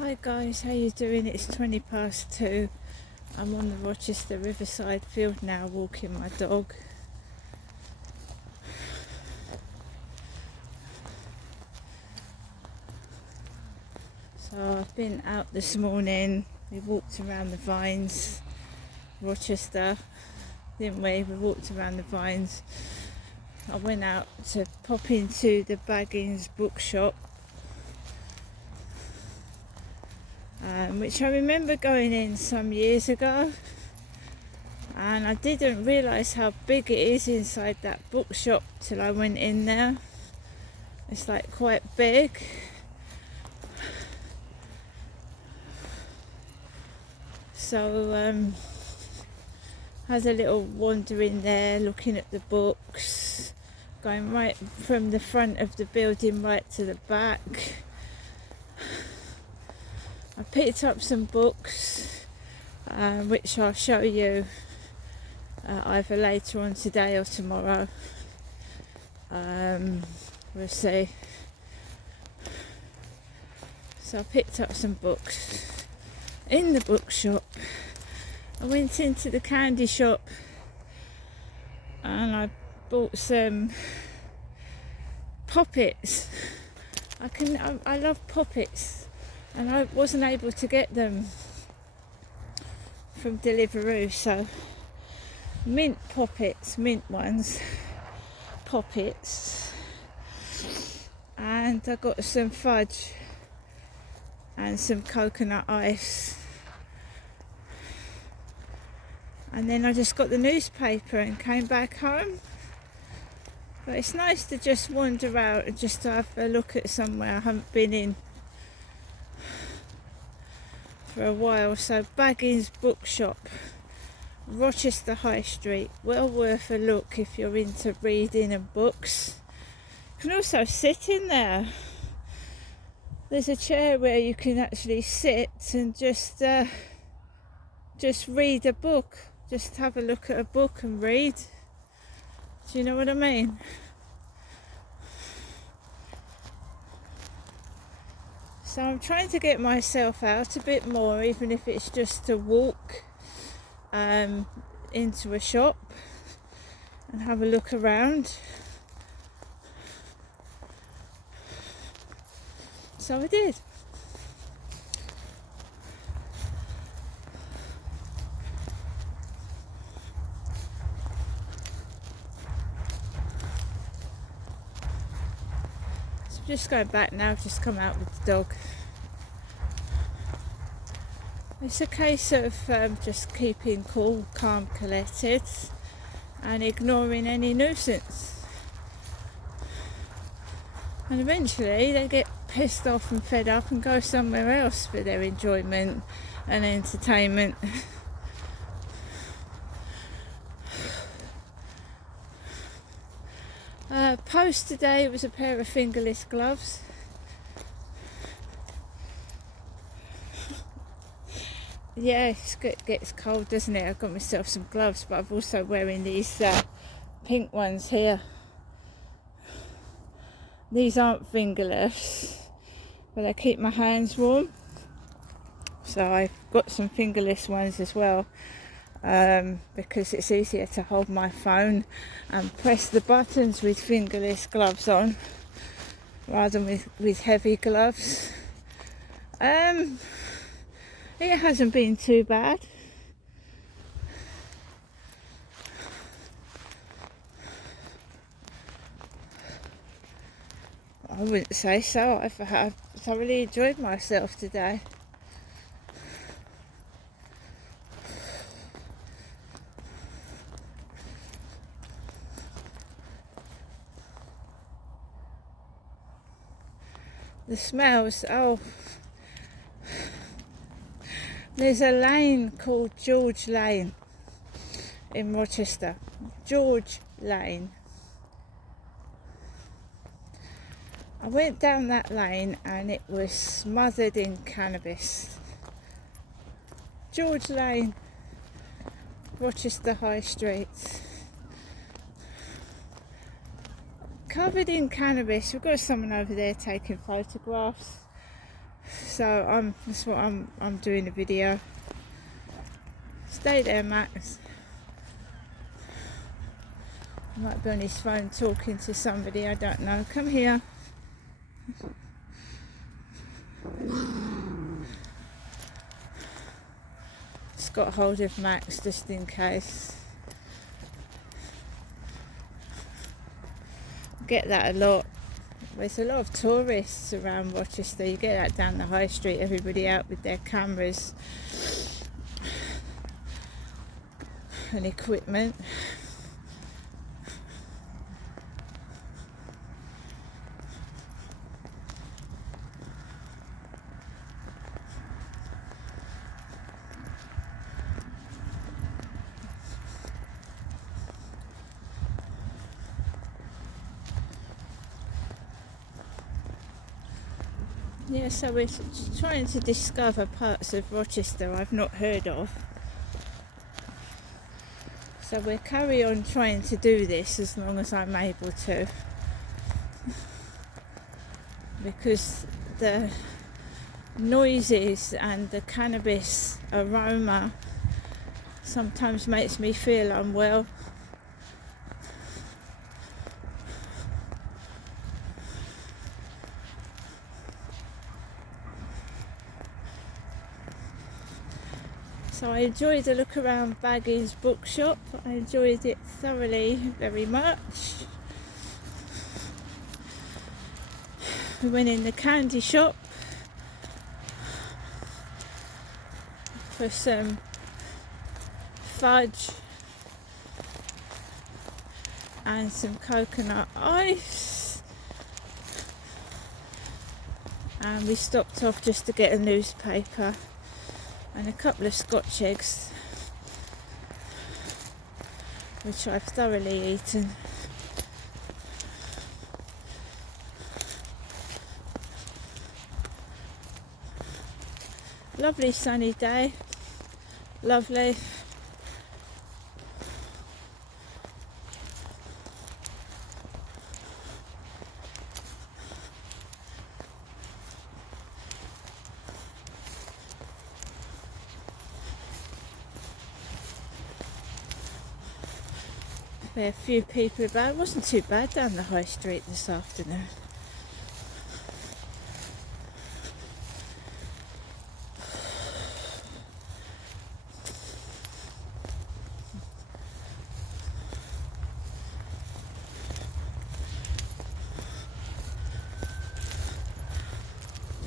Hi guys, how you doing? It's 2:20. I'm on the Rochester Riverside field now, walking my dog. So I've been out this morning. We walked around the vines, Rochester, didn't we? We walked around the vines. I went out to pop into the Baggins bookshop, which I remember going in some years ago, and I didn't realise how big it is inside that bookshop till I went in there. It's like quite big. So had a little wander in there, looking at the books, going right from the front of the building right to the back. I picked up some books, which I'll show you either later on today or tomorrow. We'll see. So I picked up some books in the bookshop. I went into the candy shop and I bought some poppets. I love poppets, and I wasn't able to get them from Deliveroo, so mint poppets, mint ones, poppets, and I got some fudge and some coconut ice, and then I just got the newspaper and came back home. But it's nice to just wander out and just have a look at somewhere I haven't been in for a while. So Baggins Bookshop, Rochester High Street, well worth a look if you're into reading and books. You can also sit in there. There's a chair where you can actually sit and just read a book, just have a look at a book and read. Do you know what I mean? So I'm trying to get myself out a bit more, even if it's just to walk into a shop and have a look around. So I did. Just going back now, just come out with the dog. It's a case of just keeping cool, calm, collected, and ignoring any nuisance. And eventually they get pissed off and fed up and go somewhere else for their enjoyment and entertainment. Post today was a pair of fingerless gloves. Yeah, it gets cold, doesn't it? I've got myself some gloves, but I'm also wearing these pink ones here. These aren't fingerless, but they keep my hands warm. So I've got some fingerless ones as well, because it's easier to hold my phone and press the buttons with fingerless gloves on rather than with heavy gloves. It hasn't been too bad. I wouldn't say so. I've thoroughly enjoyed myself today. The smells, there's a lane called George Lane in Rochester. George Lane. I went down that lane and it was smothered in cannabis. George Lane, Rochester High Street. Covered in cannabis. We've got someone over there taking photographs. So that's what I'm doing a video. Stay there, Max. He might be on his phone talking to somebody, I don't know. Come here. Just got hold of Max just in case. Get that a lot. There's a lot of tourists around Rochester. You get that down the high street, everybody out with their cameras and equipment. Yeah, so we're trying to discover parts of Rochester I've not heard of. So we'll carry on trying to do this as long as I'm able to. Because the noises and the cannabis aroma sometimes makes me feel unwell. So I enjoyed the look around Baggy's bookshop. I enjoyed it thoroughly, very much. We went in the candy shop for some fudge and some coconut ice. And we stopped off just to get a newspaper and a couple of Scotch eggs, which I've thoroughly eaten. Lovely sunny day, lovely. There are a few people about. It wasn't too bad down the high street this afternoon.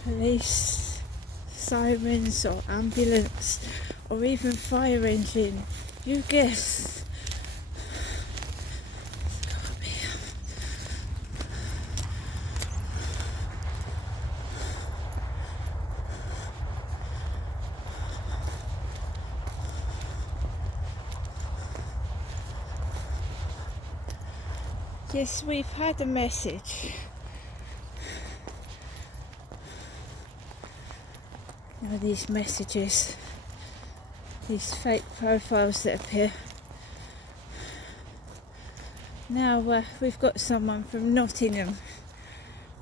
Police, sirens or ambulance or even fire engine, you guess. Yes, we've had a message. Now these messages, these fake profiles that appear. Now we've got someone from Nottingham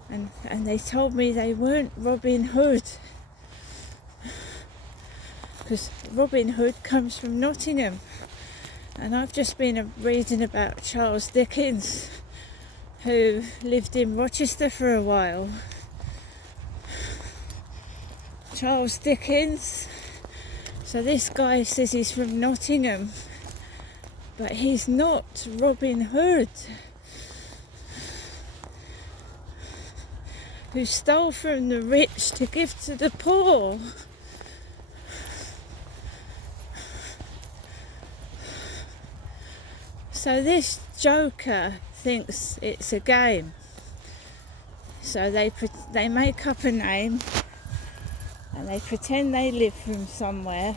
and they told me they weren't Robin Hood, because Robin Hood comes from Nottingham. And I've just been reading about Charles Dickens, who lived in Rochester for a while. Charles Dickens. So this guy says he's from Nottingham, but he's not Robin Hood, who stole from the rich to give to the poor. So this joker thinks it's a game. So they make up a name and they pretend they live from somewhere.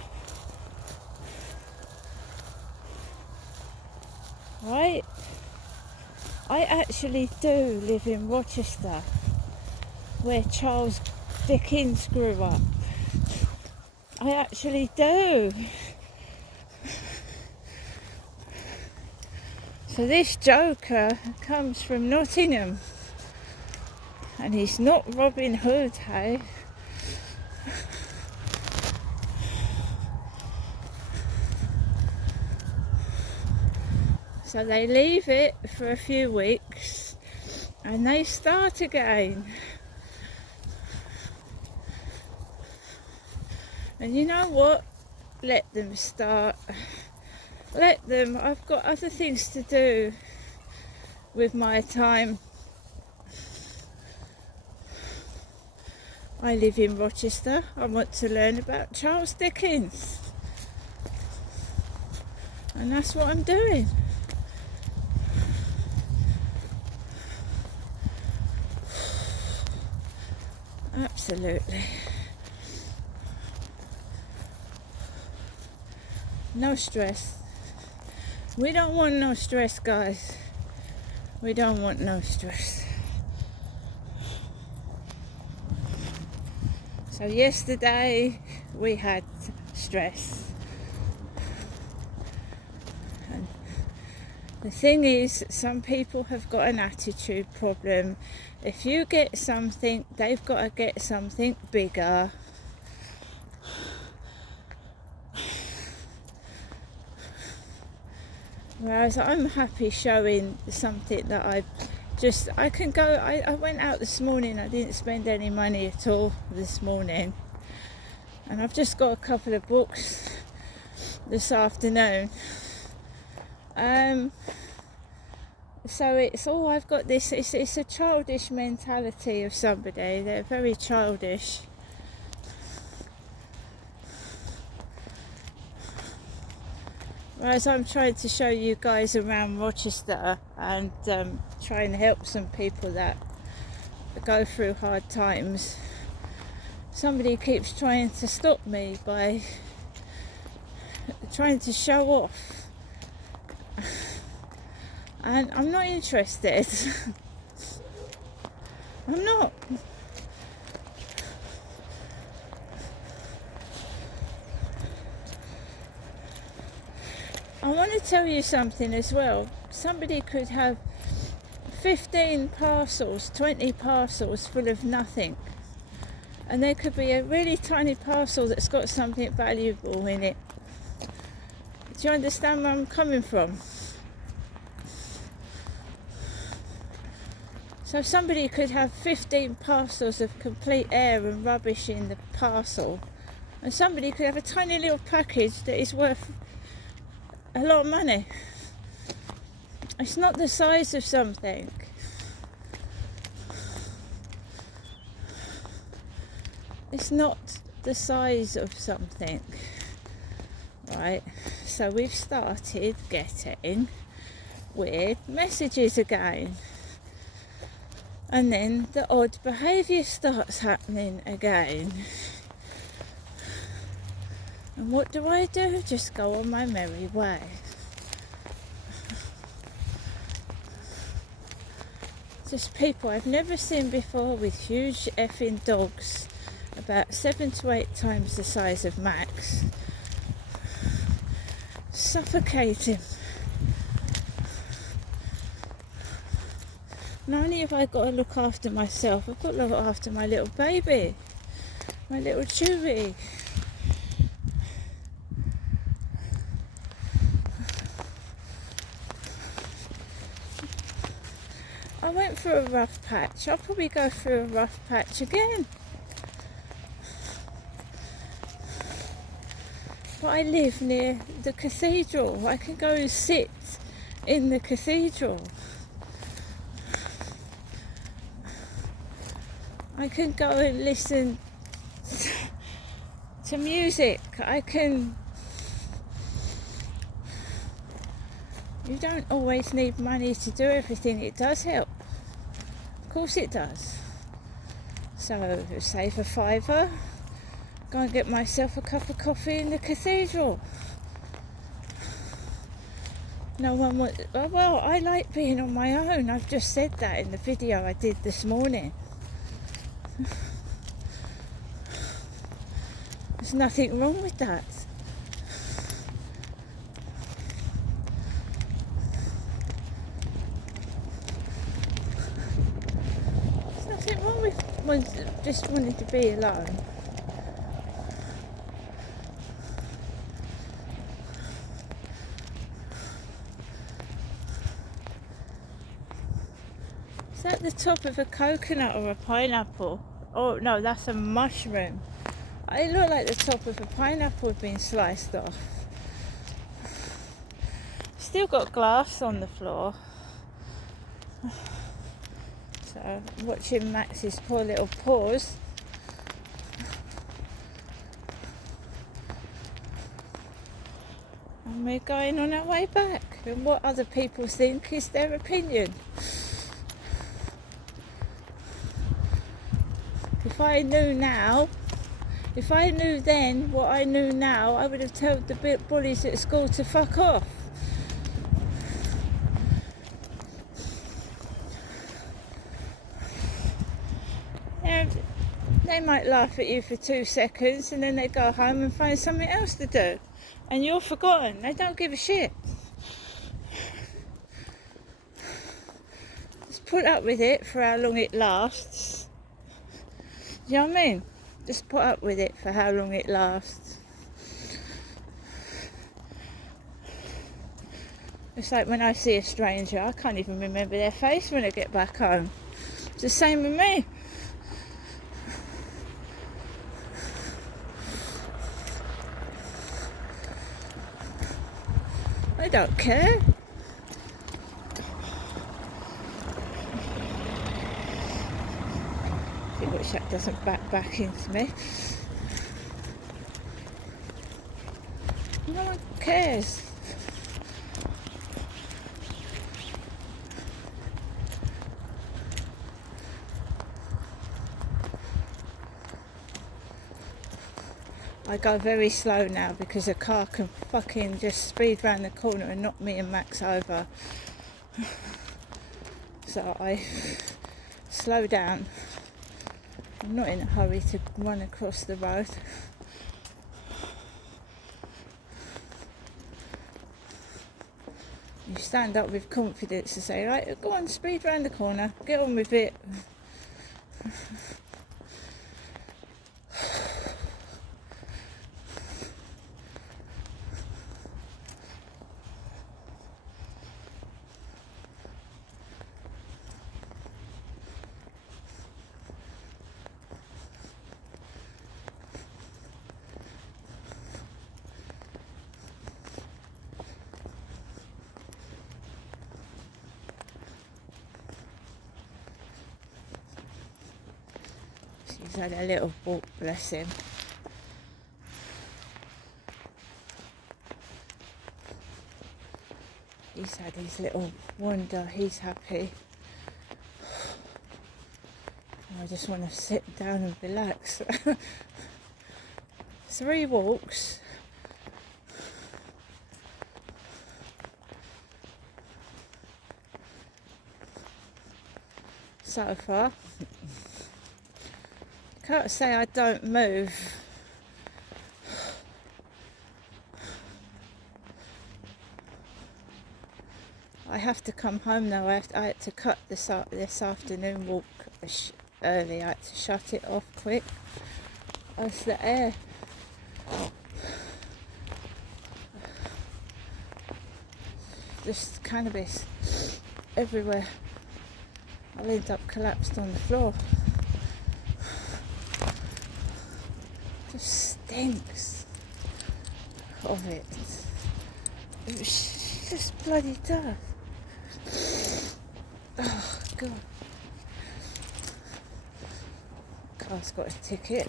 Right? I actually do live in Rochester, where Charles Dickens grew up. I actually do. So this joker comes from Nottingham, and he's not Robin Hood, hey? So they leave it for a few weeks and they start again. And you know what? Let them start. Let them. I've got other things to do with my time. I live in Rochester. I want to learn about Charles Dickens. And that's what I'm doing. Absolutely. No stress. We don't want no stress, guys. We don't want no stress. So yesterday we had stress. And the thing is, some people have got an attitude problem. If you get something, they've got to get something bigger. Whereas I'm happy showing something that I can go. I went out this morning. I didn't spend any money at all this morning. And I've just got a couple of books this afternoon. So it's all I've got this. It's a childish mentality of somebody. They're very childish. Whereas I'm trying to show you guys around Rochester and try and help some people that go through hard times. Somebody keeps trying to stop me by trying to show off. And I'm not interested. I'm not. I want to tell you something as well. Somebody could have 15 parcels, 20 parcels full of nothing. And there could be a really tiny parcel that's got something valuable in it. Do you understand where I'm coming from? So somebody could have 15 parcels of complete air and rubbish in the parcel. And somebody could have a tiny little package that is worth a lot of money. It's not the size of something. It's not the size of something, right? So we've started getting weird messages again. And then the odd behaviour starts happening again. And what do? Just go on my merry way. Just people I've never seen before with huge effing dogs, about 7 to 8 times the size of Max, suffocating. Not only have I got to look after myself, I've got to look after my little baby, my little Chewy. I went through a rough patch. I'll probably go through a rough patch again. But I live near the cathedral. I can go and sit in the cathedral. I can go and listen to music. You don't always need money to do everything. It does help. Of course it does. So save a £5, go and get myself a cup of coffee in the cathedral. No one wants. Well, I like being on my own. I've just said that in the video I did this morning. There's nothing wrong with that. There's nothing wrong with just wanting to be alone. Is that the top of a coconut or a pineapple? Oh no, that's a mushroom. It looked like the top of a pineapple had been sliced off. Still got glass on the floor. So watching Max's poor little paws. And we're going on our way back. And what other people think is their opinion. If I knew then what I knew now, I would have told the bullies at school to fuck off. They might laugh at you for 2 seconds and then they go home and find something else to do. And you're forgotten. They don't give a shit. Just put up with it for how long it lasts. Do you know what I mean? Just put up with it for how long it lasts. It's like when I see a stranger, I can't even remember their face when I get back home. It's the same with me. I don't care. See what that doesn't back into me. No one cares. I go very slow now because a car can fucking just speed round the corner and knock me and Max over. So I slow down. I'm not in a hurry to run across the road. You stand up with confidence to say, right, go on, speed round the corner, get on with it. He's had a little walk, bless him. He's had his little wander, he's happy. I just want to sit down and relax. 3 walks. So far. Can't say I don't move. I have to come home now. I had to cut this afternoon walk early. I had to shut it off quick. As the air. Just cannabis everywhere. I'll end up collapsed on the floor. Just stinks of it. It just bloody does. Oh God. Car's got a ticket.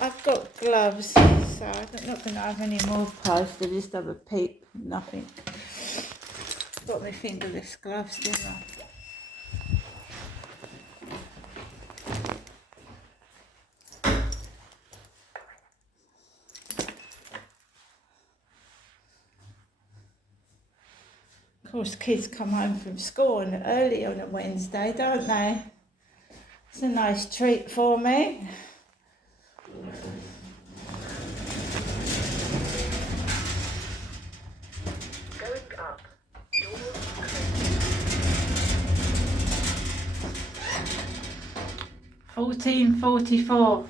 I've got gloves, so I'm not going to have any more post. I just have a peep, nothing. Got my fingerless gloves, didn't I? Of course, kids come home from school early on a Wednesday, don't they? It's a nice treat for me. Going up. Doors closed. 1444.